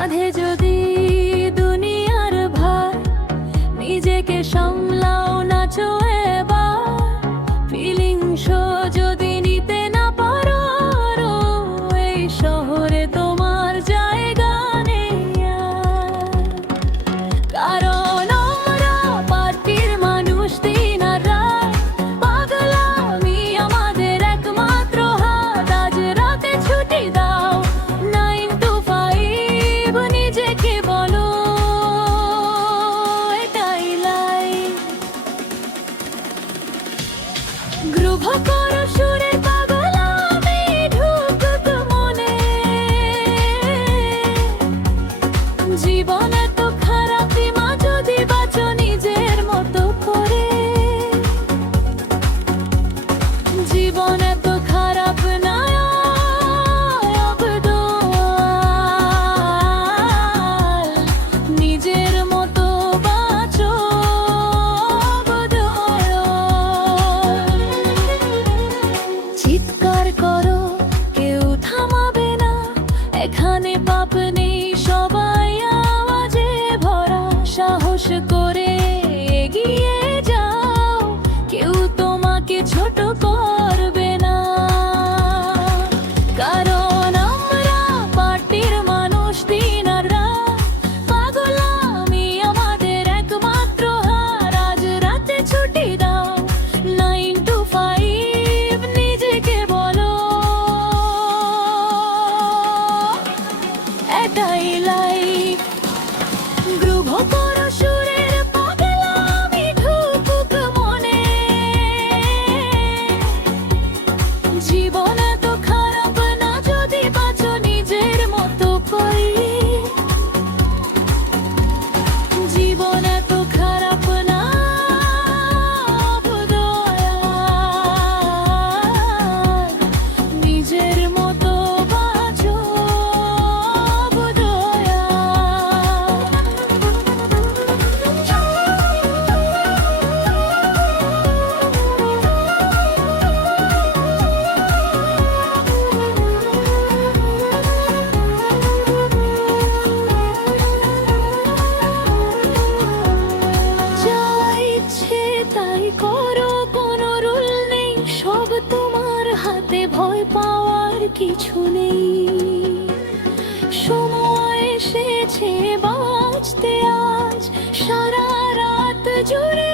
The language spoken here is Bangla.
কাঁধে যদি দুনিয়ার ভার, নিজেকে সামলাও না এবার। ফিলিংস যদি নিতে না পারো, এই শহরে তোমার জায়গা নেই আর। কারণ আমরা পার্টির মানুষ, দিন আর রাত পাগলামি আমাদের একমাত্র হাত। আজ রাতে ছুটি দাও, 9 to 5 নিজেকে বলো এটাই লাইফ। গ্রুভ করো সুরের পাগলামি ঢুকুক মনে। জীবন এত খারাপ, মা যদি বাঁচো নিজের মতো করে। জীবন এত খারাপ না আবদোয়াল, নিজের মতো বাঁচো আবদোয়াল। চিৎকার করো, কেউ থামাবে না, এখানে পাপ নেই, সবাই আওয়াজে ভরা। সাহস করে এগিয়ে যাও, কেউ তোমাকে ছোট করবে না। কারণ আমরা পার্টির মানুষ, দিন আর রাত পাগলামি আমাদের একমাত্র হার। আজ রাতে ছুটি দাও, 9 to 5 নিজেকে বলো এটাই লাইফ। গ্রুভ করো সুরের পাগলামি ঢুকুক মনে। জীবন এত খারাপ না, যদি বাঁচো নিজের মতো করে। জীবন এত খারাপ না আবদোয়াল, নিজের মতো বাঁচো যা ইচ্ছে তাই করো, কোনো রুল নেই, সব তোমার হাতে, ভয় পাওয়ার কিছু নেই। সময় এসেছে বাঁচতে আজ, সারা রাত জুড়ে